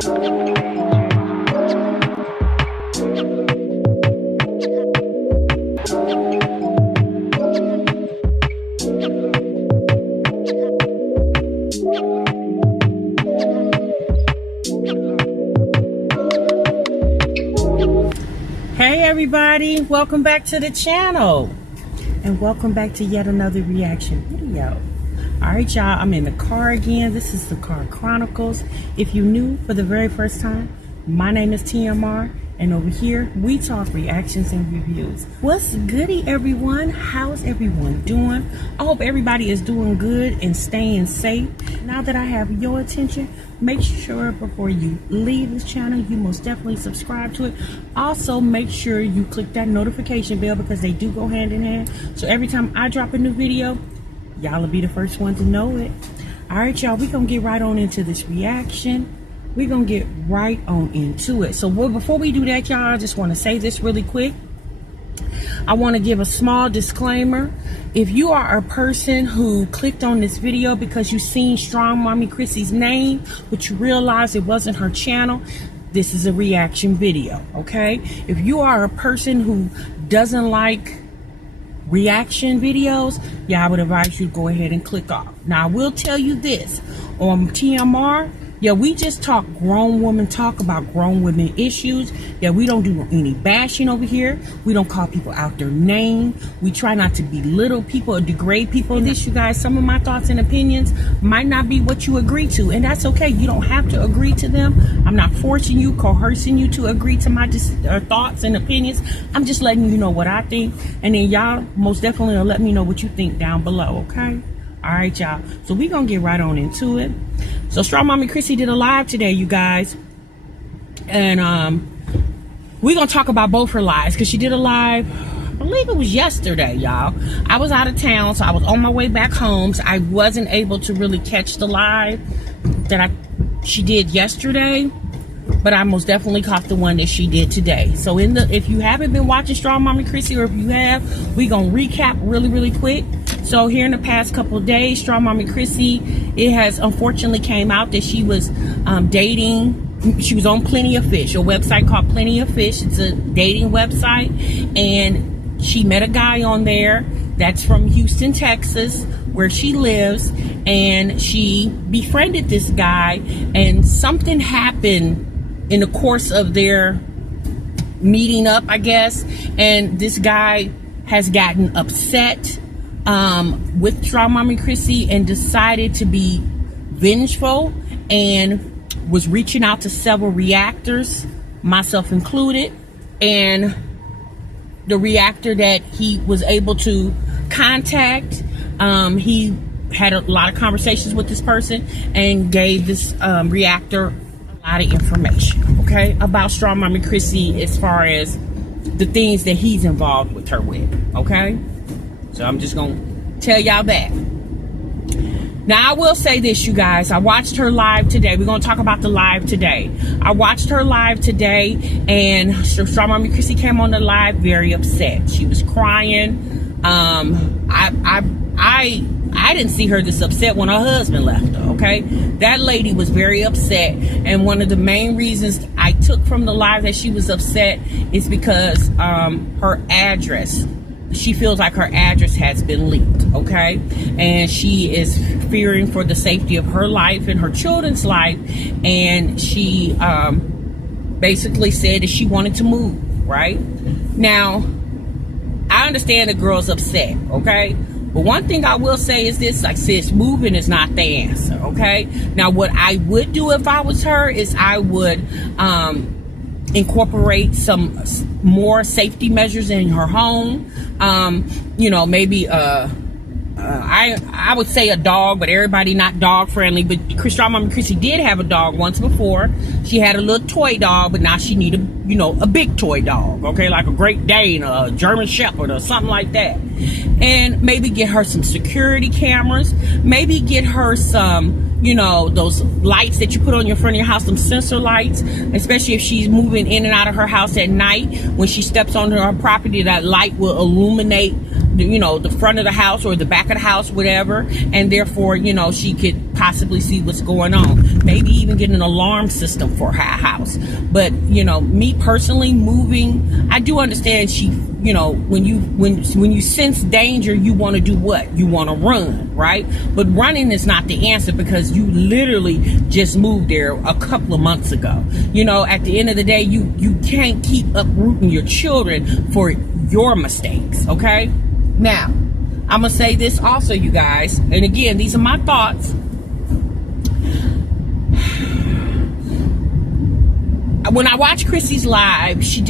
Hey everybody, welcome back to the channel and welcome back to yet another reaction video. Alright y'all, I'm in the car again. This is the Car Chronicles. If you're new for the very first time, my name is TMR and over here we talk reactions and reviews. What's goody everyone? How's everyone doing? I hope everybody is doing good and staying safe. Now that I have your attention, make sure before you leave this channel you most definitely subscribe to it. Also make sure you click that notification bell because they do go hand in hand, so every time I drop a new video y'all will be the first one to know it. Alright y'all, we're gonna get right on into this reaction. We're gonna get right on into it. So before we do that y'all, I just want to say this really quick. I want to give a small disclaimer. If you are a person who clicked on this video because you seen Strongmommy Chrissy's name but you realized it wasn't her channel, this is a reaction video, okay? If you are a person who doesn't like reaction videos, yeah, I would advise you to go ahead and click off. Now I will tell you this, on TMR, yeah, we just talk grown woman talk about grown women issues. Yeah, we don't do any bashing over here. We don't call people out their name. We try not to belittle people or degrade people. This, you guys, some of my thoughts and opinions might not be what you agree to, and that's okay. You don't have to agree to them. I'm not forcing you, coercing you to agree to my thoughts and opinions. I'm just letting you know what I think, and then y'all most definitely will let me know what you think down below, okay? All right, y'all. So we're going to get right on into it. So Strongmommy Chrissy did a live today, you guys. And we're going to talk about both her lives because she did a live, I believe it was yesterday, y'all. I was out of town, so I was on my way back home. So I wasn't able to really catch the live that she did yesterday. But I most definitely caught the one that she did today. So if you haven't been watching Strongmommy Chrissy, or if you have, we're going to recap really quick. So here in the past couple of days, Strongmommy Chrissy, it has unfortunately came out that she was dating. She was on Plenty of Fish, a website called Plenty of Fish. It's a dating website, and she met a guy on there that's from Houston, Texas, where she lives, and she befriended this guy, and something happened in the course of their meeting up, I guess, and this guy has gotten upset with Strongmommy Chrissy and decided to be vengeful and was reaching out to several reactors, myself included, and the reactor that he was able to contact, he had a lot of conversations with this person and gave this reactor a lot of information, okay, about Strongmommy Chrissy as far as the things that he's involved with her with, okay? So I'm just gonna tell y'all that. Now I will say this, you guys, I watched her live today. We're gonna talk about the live today. I watched her live today, and Strongmommy Chrissy came on the live very upset. She was crying. I didn't see her this upset when her husband left her, okay? That lady was very upset, and one of the main reasons I took from the live that she was upset is because her address, she feels like her address has been leaked, okay? And she is fearing for the safety of her life and her children's life, and she basically said that she wanted to move, right? Now, I understand the girl's upset, okay? But one thing I will say is this, like, sis, moving is not the answer, okay? Now, what I would do if I was her is I would incorporate some more safety measures in her home. You know, maybe I would say a dog, but everybody not dog friendly. But Strongmommy Chrissy did have a dog once before. She had a little toy dog, but now she need a big toy dog, okay, like a Great Dane, a German Shepherd, or something like that. And maybe get her some security cameras. Maybe get her some, those lights that you put on your front of your house, some sensor lights, especially if she's moving in and out of her house at night. When she steps onto her property, that light will illuminate the front of the house or the back of the house, whatever, and therefore, she could possibly see what's going on. Maybe even get an alarm system for her house. But, me personally moving, I do understand when you sense danger, you want to do what? You want to run, right? But running is not the answer, because you literally just moved there a couple of months ago. At the end of the day, you can't keep uprooting your children for your mistakes, okay? Now, I'm going to say this also, you guys, and again, these are my thoughts. When I watched Chrissy's live, she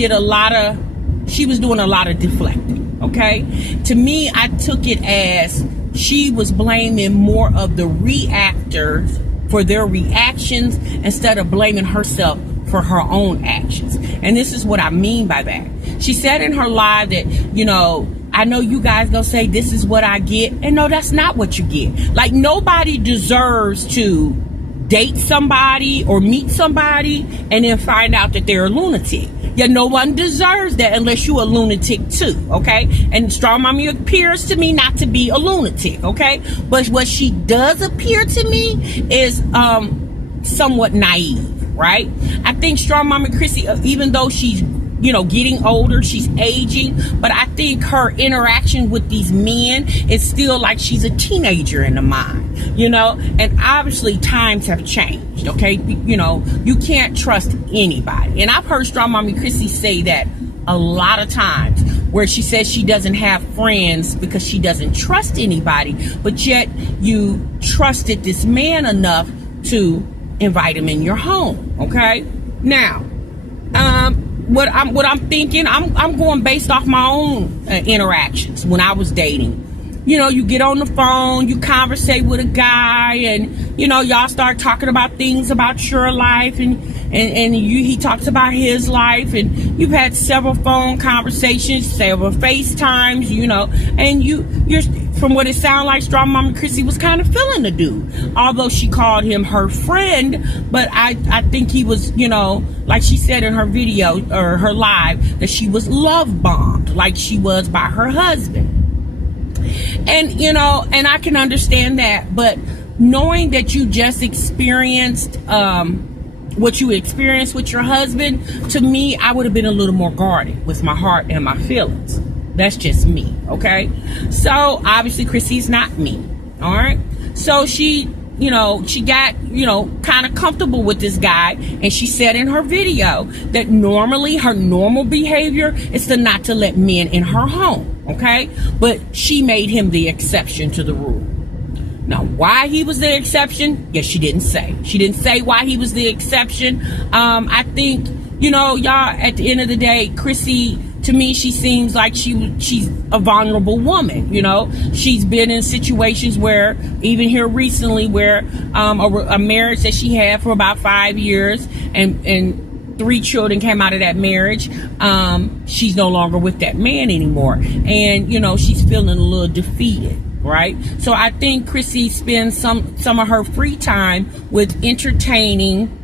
was doing a lot of deflecting, okay? To me, I took it as she was blaming more of the reactors for their reactions instead of blaming herself for her own actions. And this is what I mean by that. She said in her live that, I know you guys gonna say this is what I get. And no, that's not what you get. Like, nobody deserves to date somebody or meet somebody and then find out that they're a lunatic. Yeah, no one deserves that unless you're a lunatic too, okay? And Strongmommy appears to me not to be a lunatic, okay? But what she does appear to me is somewhat naive, right? I think Strongmommy Chrissy, even though she's getting older, she's aging, but I think her interaction with these men is still like she's a teenager in the mind, and obviously times have changed, okay? You can't trust anybody. And I've heard Strongmommy Chrissy say that a lot of times, where she says she doesn't have friends because she doesn't trust anybody, but yet you trusted this man enough to invite him in your home, okay? Now, what I'm thinking, I'm going based off my own interactions when I was dating. You get on the phone, you conversate with a guy, and y'all start talking about things about your life, and he talks about his life, and you've had several phone conversations, several FaceTimes, and you're from what it sounded like, Strongmommy Chrissy was kind of feeling the dude, although she called him her friend. But I think he was, like she said in her video or her live, that she was love bombed like she was by her husband. And and I can understand that, but knowing that you just experienced what you experienced with your husband, to me, I would have been a little more guarded with my heart and my feelings. That's just me, okay? So obviously Chrissy's not me, all right? So she got, kind of comfortable with this guy, and she said in her video that normally her normal behavior is not to let men in her home, okay? But she made him the exception to the rule. Now, why he was the exception? Yes, she didn't say. She didn't say why he was the exception. I think, y'all, at the end of the day, Chrissy, to me, she seems like she's a vulnerable woman. She's been in situations where, even here recently, where a marriage that she had for about 5 years and 3 children came out of that marriage. She's no longer with that man anymore, and she's feeling a little defeated. Right? So I think Chrissy spends some of her free time with entertaining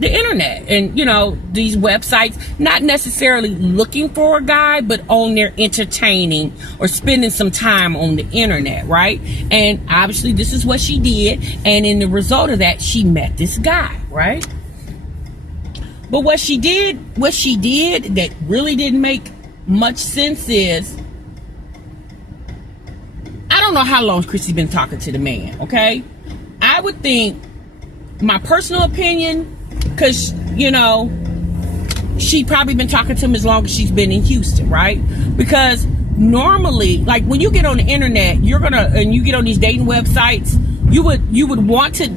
the internet and, these websites, not necessarily looking for a guy, but on there entertaining or spending some time on the internet, right? And obviously this is what she did. And in the result of that, she met this guy, right? But what she did that really didn't make much sense is, I don't know how long Chrissy's been talking to the man, okay? I would think, my personal opinion, because, she probably been talking to him as long as she's been in Houston, right? Because normally, like, when you get on the internet, and you get on these dating websites, you would want to,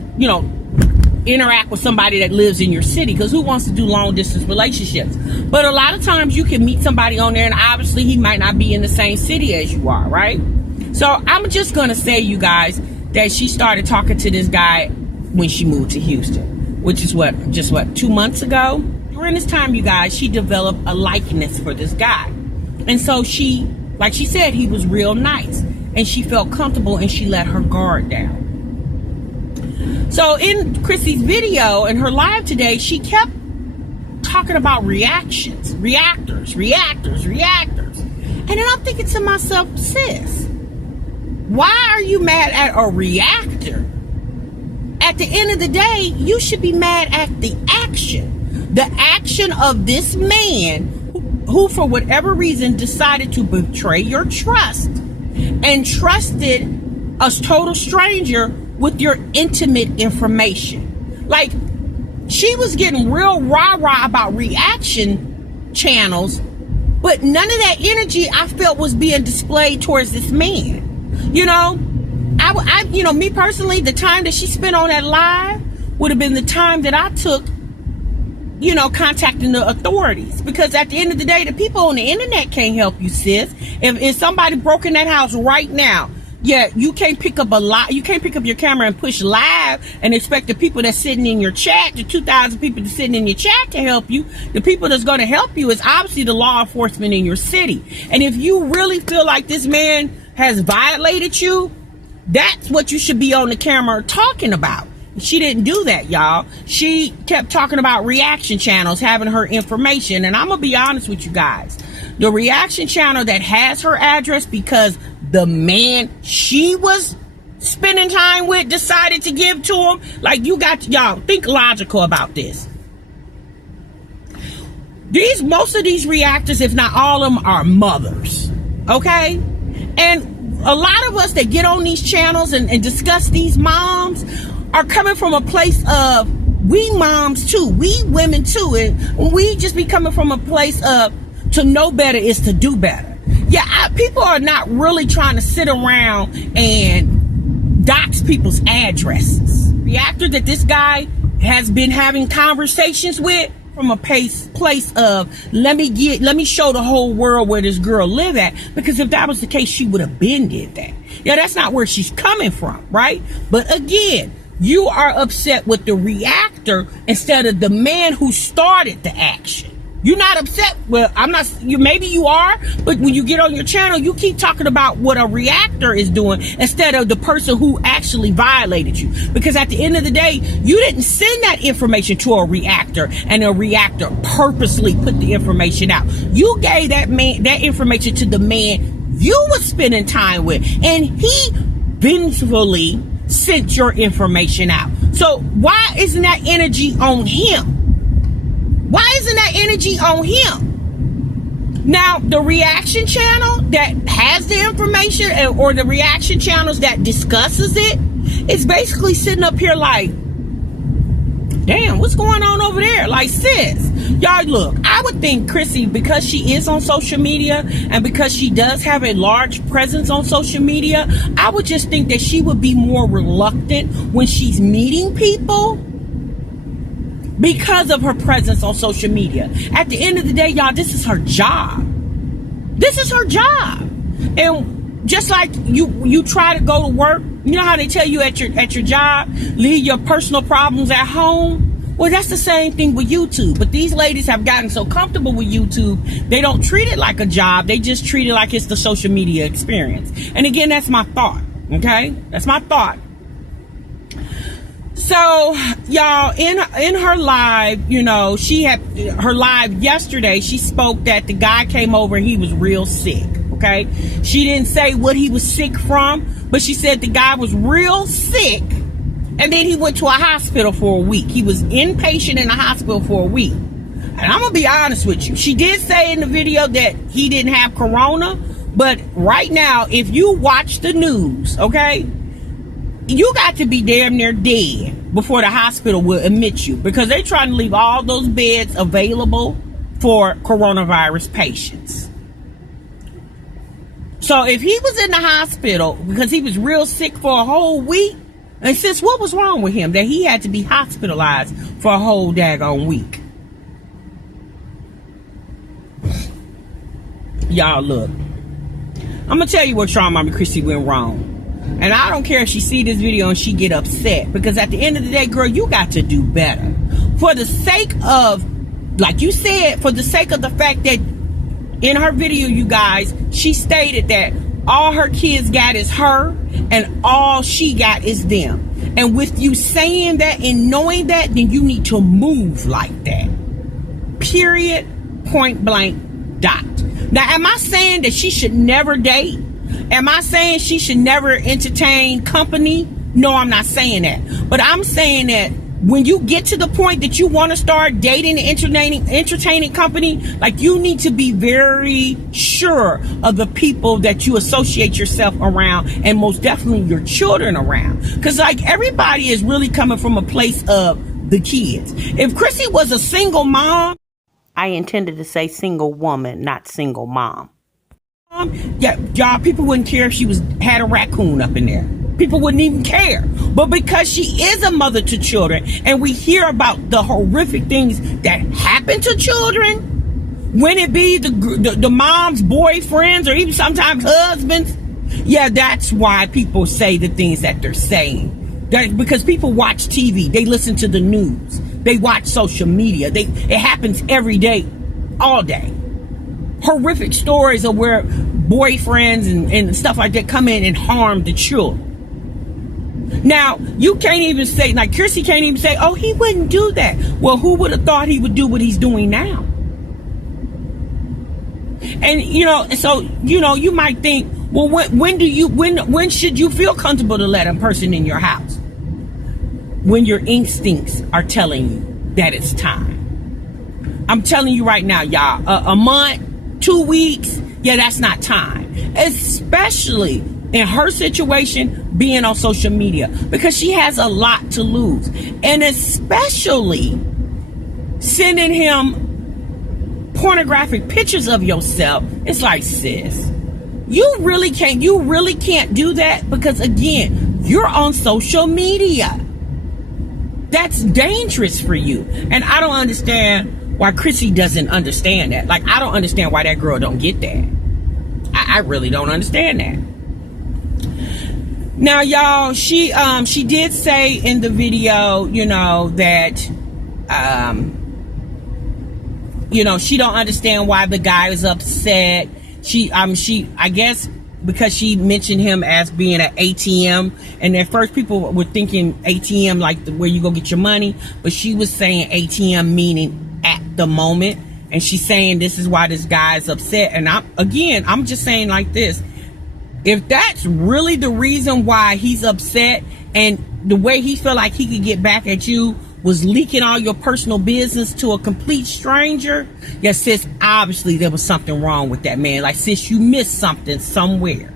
interact with somebody that lives in your city, because who wants to do long distance relationships? But a lot of times you can meet somebody on there, and obviously he might not be in the same city as you are, right? So I'm just going to say, you guys, that she started talking to this guy when she moved to Houston, which is just 2 months ago. During this time, you guys, she developed a likeness for this guy. And so she, like she said, he was real nice, and she felt comfortable, and she let her guard down. So in Chrissy's video and her live today, she kept talking about reactors. And then I'm thinking to myself, sis, why are you mad at a reactor? At the end of the day, you should be mad at the action. The action of this man who for whatever reason decided to betray your trust and trusted a total stranger with your intimate information. Like, she was getting real rah-rah about reaction channels, but none of that energy I felt was being displayed towards this man. You know, me personally, the time that she spent on that live would have been the time that I took, contacting the authorities. Because at the end of the day, the people on the internet can't help you, sis. If somebody broke in that house right now, yeah, you can't pick up you can't pick up your camera and push live and expect the people that's sitting in your chat, the 2,000 people that's sitting in your chat, to help you. The people that's going to help you is obviously the law enforcement in your city. And if you really feel like this man has violated you, that's what you should be on the camera talking about. She didn't do that, y'all. She kept talking about reaction channels having her information. And I'm going to be honest with you guys. The reaction channel that has her address because the man she was spending time with decided to give to him. Like, y'all think logical about this. Most of these reactors, if not all of them, are mothers. Okay? And a lot of us that get on these channels and discuss these moms are coming from a place of, we moms too, we women too, and we just be coming from a place of, to know better is to do better. Yeah, people are not really trying to sit around and dox people's addresses. The actor that this guy has been having conversations with, from a place of, let me show the whole world where this girl live at, because if that was the case, she would have been did that. Yeah, that's not where she's coming from, right? But again, you are upset with the reactor instead of the man who started the action. You're not upset. Well, I'm not. Maybe you are, but when you get on your channel, you keep talking about what a reactor is doing instead of the person who actually violated you. Because at the end of the day, you didn't send that information to a reactor, and a reactor purposely put the information out. You gave that information to the man you were spending time with, and he vengefully sent your information out. So why isn't that energy on him? Why isn't that energy on him? Now, the reaction channel that has the information, or the reaction channels that discusses it, is basically sitting up here like, damn, what's going on over there? Like, sis, y'all, look, I would think Chrissy, because she is on social media and because she does have a large presence on social media, I would just think that she would be more reluctant when she's meeting people because of her presence on social media. At the end of the day, y'all, this is her job. This is her job. And just like you try to go to work, you know how they tell you at your job, leave your personal problems at home? Well, that's the same thing with YouTube. But these ladies have gotten so comfortable with YouTube, they don't treat it like a job. They just treat it like it's the social media experience. And again, that's my thought. Okay? That's my thought. So, y'all, in her live, she had her live yesterday. She spoke that the guy came over and he was real sick. Okay, she didn't say what he was sick from, but she said the guy was real sick, and then he went to a hospital for a week. He was inpatient in a hospital for a week. And I'm gonna be honest with you. She did say in the video that he didn't have corona, but right now, if you watch the news, okay, you got to be damn near dead before the hospital will admit you, because they're trying to leave all those beds available for coronavirus patients. So if he was in the hospital because he was real sick for a whole week, and sis, what was wrong with him that he had to be hospitalized for a whole daggone week? Y'all, look, I'm gonna tell you where Strongmommy Chrissy went wrong. And I don't care if she see this video and she get upset, because at the end of the day, girl, you got to do better. For the sake of, like you said, for the sake of the fact that in her video, you guys, she stated that all her kids got is her and all she got is them. And with you saying that and knowing that, then you need to move like that. Period. Point blank. Dot. Now, am I saying that she should never date? Am I saying she should never entertain company? No, I'm not saying that. But I'm saying that when you get to the point that you want to start dating and entertaining company, like, you need to be very sure of the people that you associate yourself around, and most definitely your children around. Because, like, everybody is really coming from a place of the kids. If Chrissy was a single mom, I intended to say single woman, not single mom. Yeah, y'all, people wouldn't care if she had a raccoon up in there. People wouldn't even care. But because she is a mother to children, and we hear about the horrific things that happen to children, when it be the mom's boyfriends or even sometimes husbands, yeah, that's why people say the things that they're saying. Because people watch TV, they listen to the news, they watch social media. It happens every day, all day. Horrific stories of where boyfriends and stuff like that come in and harm the children. Now, you can't even say, like, Chrissy can't even say, oh, he wouldn't do that. Well, who would have thought he would do what he's doing now? And, so, you might think, well, when should you feel comfortable to let a person in your house? When your instincts are telling you that it's time. I'm telling you right now, y'all, a month, 2 weeks, yeah, that's not time. Especially in her situation, being on social media, because she has a lot to lose. And especially sending him pornographic pictures of yourself. It's like, sis, you really can't do that, because again, you're on social media. That's dangerous for you. And I don't understand why Chrissy doesn't understand that. Like, I don't understand why that girl don't get that. I really don't understand that. Now, y'all, she did say in the video, that, she don't understand why the guy is upset. I guess because she mentioned him as being an ATM, and at first people were thinking ATM like where you go get your money, but she was saying ATM meaning at the moment, and she's saying this is why this guy is upset. And I'm just saying like this: if that's really the reason why he's upset, and the way he felt like he could get back at you was leaking all your personal business to a complete stranger, yeah, sis, obviously there was something wrong with that man. Like, sis, you missed something somewhere.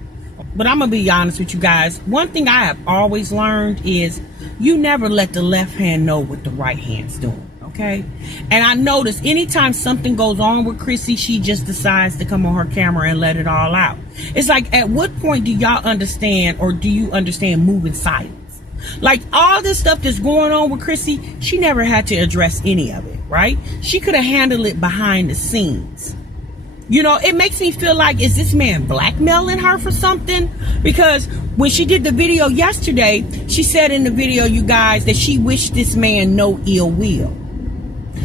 But I'm gonna be honest with you guys. One thing I have always learned is you never let the left hand know what the right hand's doing, okay? And I notice anytime something goes on with Chrissy, she just decides to come on her camera and let it all out. It's like, at what point do y'all understand, or do you understand moving silence? Like, all this stuff that's going on with Chrissy, she never had to address any of it, right? She could have handled it behind the scenes. It makes me feel like, is this man blackmailing her for something? Because when she did the video yesterday, she said in the video, you guys, that she wished this man no ill will.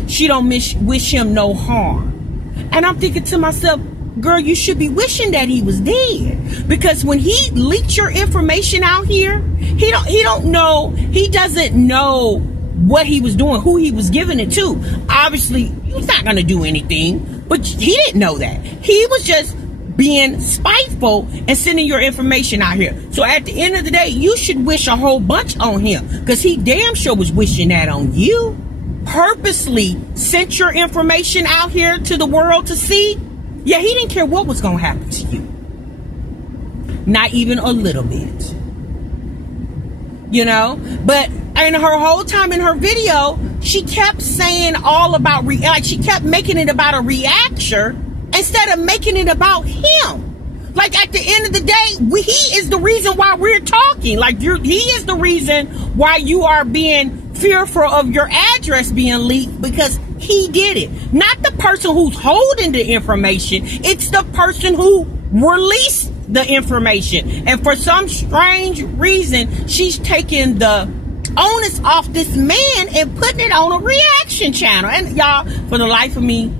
She don't wish him no harm. And I'm thinking to myself, girl, you should be wishing that he was dead, because when he leaked your information out here, he doesn't know what he was doing, who he was giving it to. Obviously, he's not going to do anything, but he didn't know that. He was just being spiteful and sending your information out here. So at the end of the day, you should wish a whole bunch on him, because he damn sure was wishing that on you. Purposely sent your information out here to the world to see. Yeah, he didn't care what was going to happen to you. Not even a little bit. But in her whole time in her video, she kept saying all about, she kept making it about a reaction instead of making it about him. Like, at the end of the day, he is the reason why we're talking. Like, he is the reason why you are being fearful of your address being leaked, because he did it. Not the person who's holding the information. It's the person who released the information. And for some strange reason, she's taking the onus off this man and putting it on a reaction channel. And y'all, for the life of me,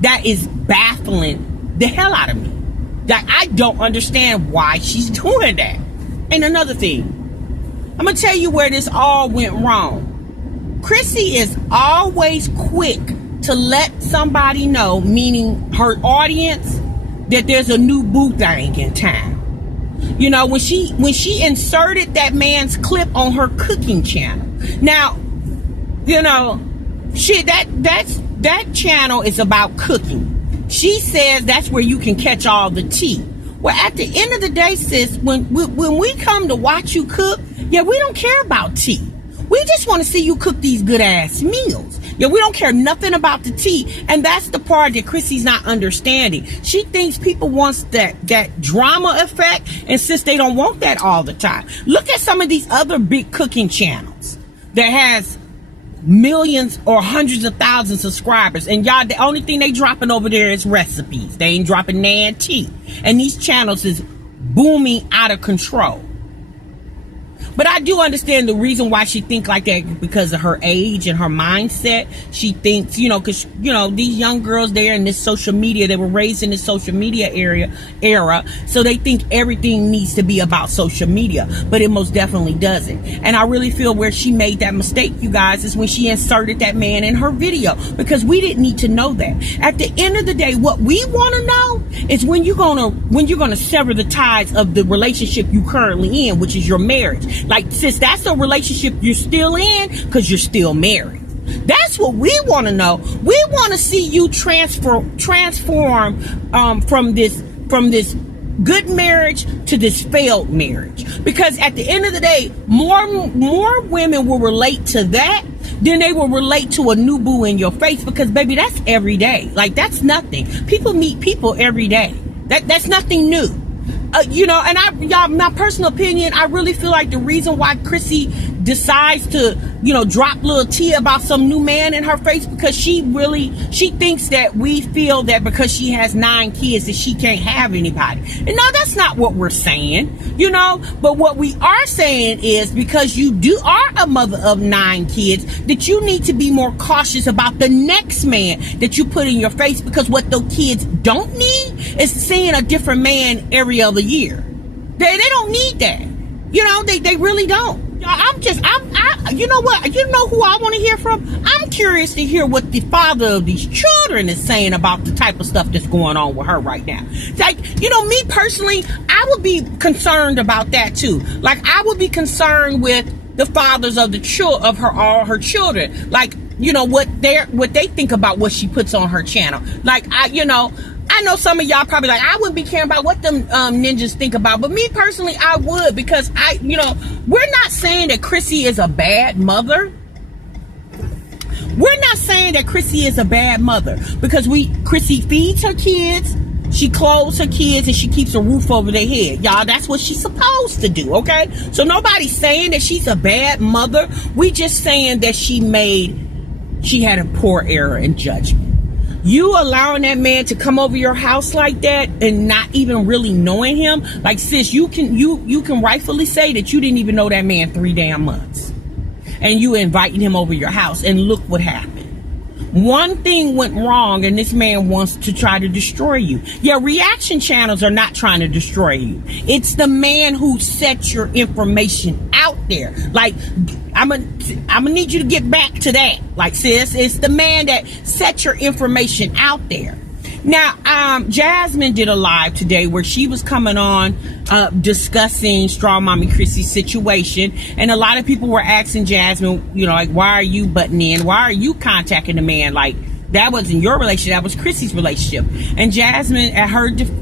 that is baffling the hell out of me. Like, I don't understand why she's doing that. And another thing, I'm gonna tell you where this all went wrong. Chrissy is always quick to let somebody know, meaning her audience, that there's a new boo thing in town. You know, when she inserted that man's clip on her cooking channel. Now, you know, that channel is about cooking. She says that's where you can catch all the tea. Well, at the end of the day, sis, when we come to watch you cook, yeah, we don't care about tea. We just want to see you cook these good ass meals. Yeah, we don't care nothing about the tea. And that's the part that Chrissy's not understanding. She thinks people want that drama effect, and since they don't want that all the time. Look at some of these other big cooking channels that has millions or hundreds of thousands of subscribers, and y'all, the only thing they dropping over there is recipes. They ain't dropping nan tea. And these channels is booming out of control. But I do understand the reason why she think like that, because of her age and her mindset. She thinks, you know, because, you know, these young girls there in this social media, they were raised in this social media era, so they think everything needs to be about social media, but it most definitely doesn't. And I really feel where she made that mistake, you guys, is when she inserted that man in her video, because we didn't need to know that. At the end of the day, what we want to know is when you're gonna sever the ties of the relationship you currently in, which is your marriage. Like, sis, that's a relationship you're still in because you're still married. That's what we want to know. We want to see you transform from this good marriage to this failed marriage. Because at the end of the day, more women will relate to that than they will relate to a new boo in your face. Because, baby, that's every day. Like, that's nothing. People meet people every day. That's nothing new. You know, and y'all, my personal opinion, I really feel like the reason why Chrissy decides to, you know, drop little tea about some new man in her face, because she thinks that we feel that because she has 9 kids that she can't have anybody. And no, that's not what we're saying, you know. But what we are saying is, because you are a mother of 9 kids, that you need to be more cautious about the next man that you put in your face, because what those kids don't need is seeing a different man every other year. They don't need that. You know, they really don't. You know what? You know who I want to hear from? I'm curious to hear what the father of these children is saying about the type of stuff that's going on with her right now. Like, you know, me personally, I would be concerned about that too. Like, I would be concerned with the fathers of all her children. Like, you know, what they think about what she puts on her channel. Like, I know some of y'all probably like, I wouldn't be caring about what them ninjas think about, but me personally, I would, because we're not saying that Chrissy is a bad mother. We're not saying that Chrissy is a bad mother, because Chrissy feeds her kids, she clothes her kids, and she keeps a roof over their head. Y'all, that's what she's supposed to do, okay? So nobody's saying that she's a bad mother. We just saying that she had a poor error in judgment. You allowing that man to come over your house like that and not even really knowing him, like, sis, you can rightfully say that you didn't even know that man 3 damn months, and you inviting him over your house, and look what happened. One thing went wrong, and this man wants to try to destroy you. Yeah, reaction channels are not trying to destroy you. It's the man who sets your information out there. Like, I'm gonna need you to get back to that. Like, sis, it's the man that sets your information out there. Now, Jasmine did a live today where she was coming on discussing Strongmommy Chrissy's situation, and a lot of people were asking Jasmine, you know, like, why are you butting in? Why are you contacting the man? Like, that wasn't your relationship, that was Chrissy's relationship. And Jasmine,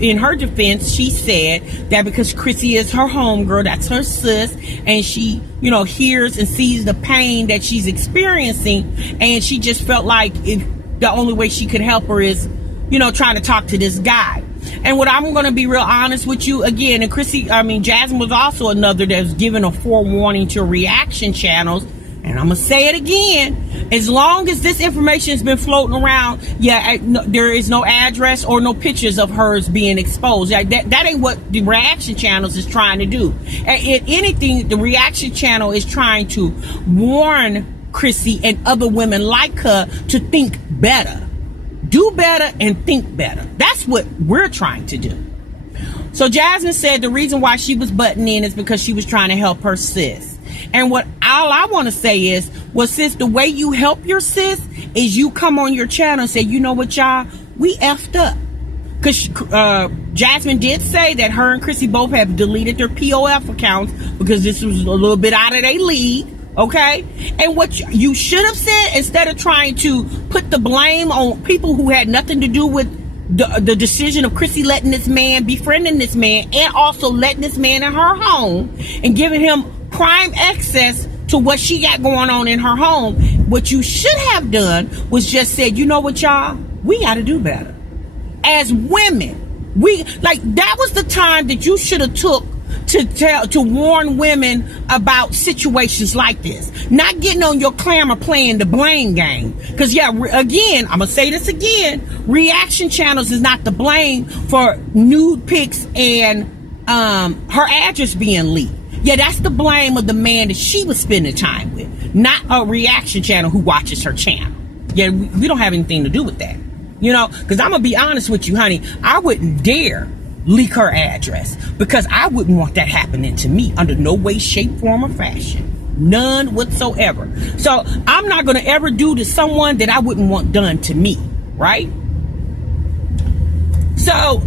in her defense, she said that because Chrissy is her homegirl, that's her sis, and she, you know, hears and sees the pain that she's experiencing, and she just felt like the only way she could help her is, you know, trying to talk to this guy. And what I'm going to be real honest with you again, and Jasmine was also another that was given a forewarning to reaction channels. And I'm going to say it again. As long as this information has been floating around, there is no address or no pictures of hers being exposed. That ain't what the reaction channels is trying to do. If anything, the reaction channel is trying to warn Chrissy and other women like her to think better. Do better and think better. That's what we're trying to do. So Jasmine said the reason why she was butting in is because she was trying to help her sis. And all I want to say is, Well, sis, the way you help your sis is you come on your channel and say, you know what, y'all, we effed up. Because Jasmine did say that her and Chrissy both have deleted their POF accounts because this was a little bit out of their league, okay? And what you should have said, instead of trying to put the blame on people who had nothing to do with the decision of Chrissy letting this man, befriending this man, and also letting this man in her home and giving him prime access to what she got going on in her home, what you should have done was just said, you know what, y'all, we got to do better. As women, that was the time that you should have took to warn women about situations like this. Not getting on your clamor playing the blame game. Because, yeah, again, I'm going to say this again, reaction channels is not to blame for nude pics and her address being leaked. Yeah, that's the blame of the man that she was spending time with, not a reaction channel who watches her channel. Yeah, we don't have anything to do with that. You know, because I'm going to be honest with you, honey, I wouldn't dare leak her address because I wouldn't want that happening to me under no way, shape, form, or fashion. None whatsoever. So I'm not going to ever do to someone that I wouldn't want done to me, right? So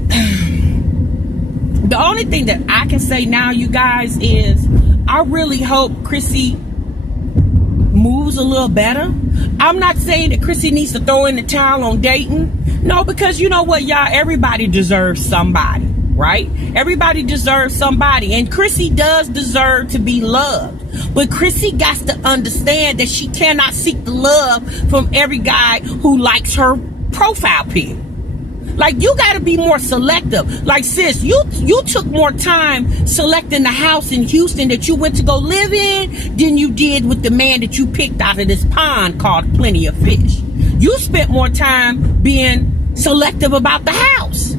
the only thing that I can say now, you guys, is I really hope Chrissy moves a little better. I'm not saying that Chrissy needs to throw in the towel on dating. No, because you know what, y'all, everybody deserves somebody, right? Everybody deserves somebody, and Chrissy does deserve to be loved. But Chrissy got to understand that she cannot seek the love from every guy who likes her profile pic. Like, you got to be more selective. Like, sis, you took more time selecting the house in Houston that you went to go live in than you did with the man that you picked out of this pond called Plenty of Fish. You spent more time being selective about the house.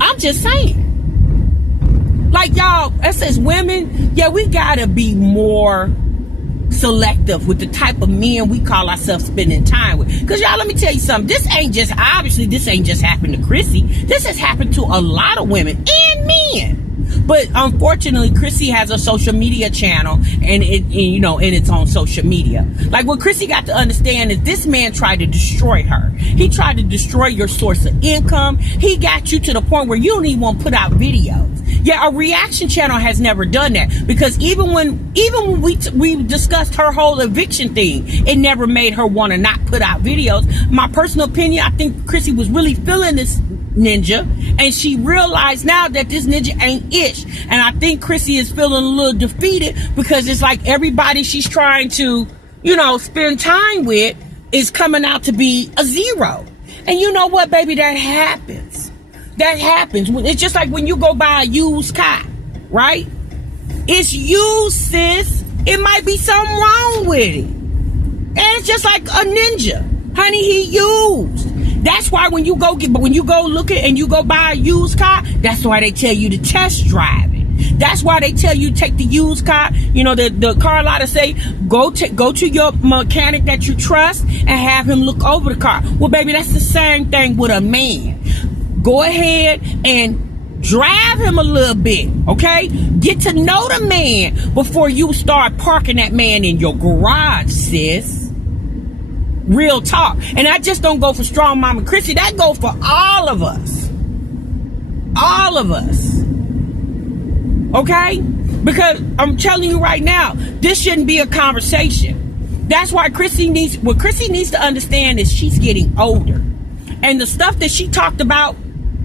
I'm just saying. Like, y'all, us as women, yeah, we got to be more selective with the type of men we call ourselves spending time with. Because, y'all, let me tell you something. This ain't just happened to Chrissy. This has happened to a lot of women and men. But unfortunately, Chrissy has a social media channel, and it's on social media. Like, what Chrissy got to understand is this man tried to destroy her. He tried to destroy your source of income. He got you to the point where you don't even want to put out videos. Yeah, a reaction channel has never done that, because even when we discussed her whole eviction thing, it never made her want to not put out videos. My personal opinion, I think Chrissy was really feeling this ninja, and she realized now that this ninja ain't ish. And I think Chrissy is feeling a little defeated, because it's like everybody she's trying to, spend time with is coming out to be a zero. And you know what, baby, that happens. That happens. It's just like when you go buy a used car, right? It's used, sis. It might be something wrong with it. And it's just like a ninja. Honey, he used. That's why when you go look at and you go buy a used car, that's why they tell you to test drive it. That's why they tell you take the used car. The car lot to say, go to your mechanic that you trust and have him look over the car. Well, baby, that's the same thing with a man. Go ahead and drive him a little bit, okay? Get to know the man before you start parking that man in your garage, sis. Real talk. And I just don't go for Strongmommy Chrissy. That go for all of us. All of us. Okay? Because I'm telling you right now, this shouldn't be a conversation. That's why Chrissy needs to understand is she's getting older. And the stuff that she talked about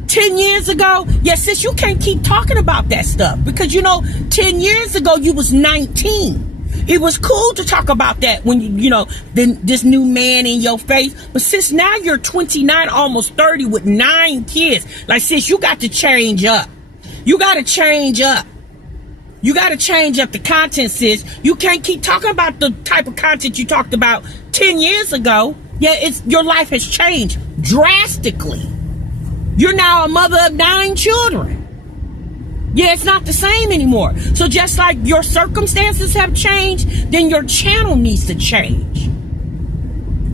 10 years ago, yes, sis, you can't keep talking about that stuff, because 10 years ago you was 19. It was cool to talk about that when this new man in your face. But sis, now you're 29, almost 30 with 9 kids. Like, sis, you got to change up. You got to change up. You got to change up the content, sis. You can't keep talking about the type of content you talked about 10 years ago. Yeah, your life has changed drastically. You're now a mother of 9 children. Yeah, it's not the same anymore. So just like your circumstances have changed, then your channel needs to change.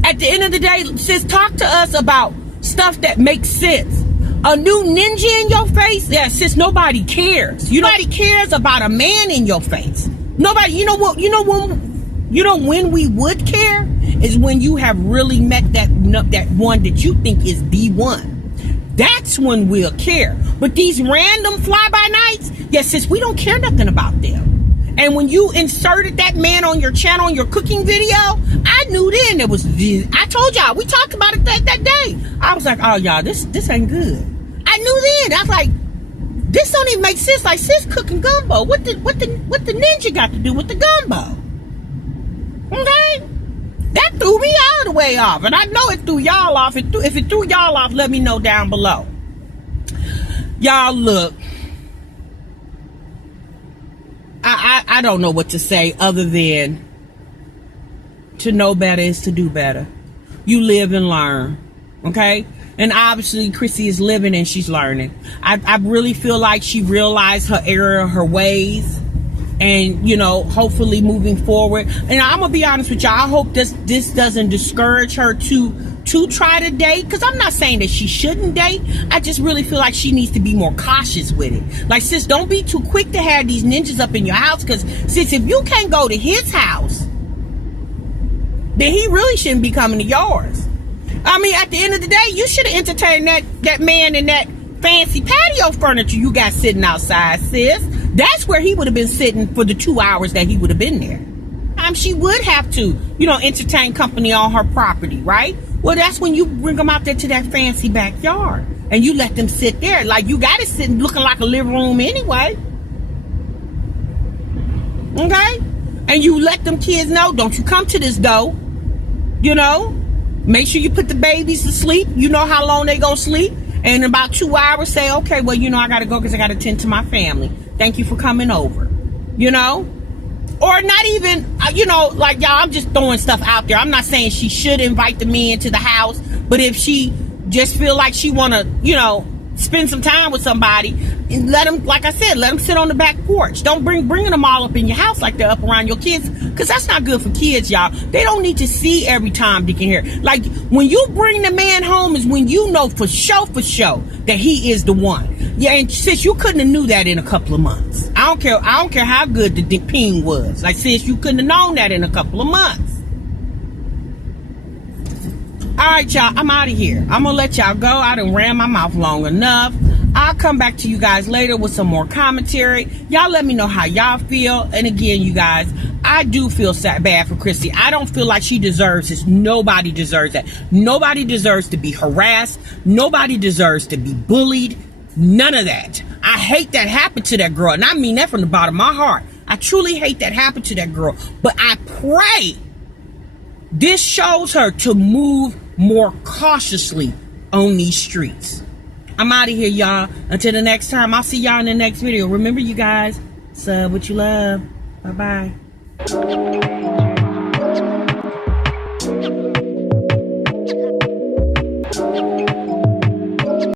At the end of the day, sis, talk to us about stuff that makes sense. A new ninja in your face? Yeah, sis, nobody cares. Nobody cares about a man in your face. Nobody, when we would care is when you have really met that one that you think is the one. That's when we'll care. But these random fly-by-nights, yes, sis, we don't care nothing about them. And when you inserted that man on your channel, on your cooking video, I knew then it was, I told y'all, we talked about it that day. I was like, oh, y'all, this ain't good. I knew then. I was like, this don't even make sense. Like, sis cooking gumbo. What the ninja got to do with the gumbo? Okay? That threw me all the way off. And I know it threw y'all off. If it threw y'all off, let me know down below. Y'all, look. I don't know what to say other than to know better is to do better. You live and learn. Okay? And obviously, Chrissy is living and she's learning. I really feel like she realized her error, her ways. And, hopefully moving forward. And I'm going to be honest with y'all. I hope this doesn't discourage her to try to date. Because I'm not saying that she shouldn't date. I just really feel like she needs to be more cautious with it. Like, sis, don't be too quick to have these ninjas up in your house. Because, sis, if you can't go to his house, then he really shouldn't be coming to yours. I mean, at the end of the day, you should have entertained that man in that fancy patio furniture you got sitting outside, sis. That's where he would have been sitting for the 2 hours that he would have been there. She would have to, entertain company on her property, right? Well, that's when you bring them out there to that fancy backyard and you let them sit there. Like, you got it sitting looking like a living room anyway. Okay? And you let them kids know, don't you come to this though. Make sure you put the babies to sleep. You know how long they gonna sleep. And in about 2 hours, say, okay, well, I got to go because I got to tend to my family. Thank you for coming over. Or not even, like, y'all, I'm just throwing stuff out there. I'm not saying she should invite the men to the house. But if she just feel like she want to, spend some time with somebody, and let them, like I said, let them sit on the back porch. Don't bringing them all up in your house like they're up around your kids, because that's not good for kids, y'all. They don't need to see every time they can hear. Like, when you bring the man home is when you know for sure that he is the one. Yeah, and sis, you couldn't have knew that in a couple of months. I don't care how good the ping was. Like, sis, you couldn't have known that in a couple of months. All right, y'all, I'm out of here. I'm going to let y'all go. I done ran my mouth long enough. I'll come back to you guys later with some more commentary. Y'all let me know how y'all feel. And again, you guys, I do feel bad for Chrissy. I don't feel like she deserves this. Nobody deserves that. Nobody deserves to be harassed. Nobody deserves to be bullied. None of that. I hate that happened to that girl. And I mean that from the bottom of my heart. I truly hate that happened to that girl. But I pray this shows her to move more cautiously on these streets. I'm out of here, y'all. Until the next time, I'll see y'all in the next video. Remember, you guys, sub what you love. Bye-bye.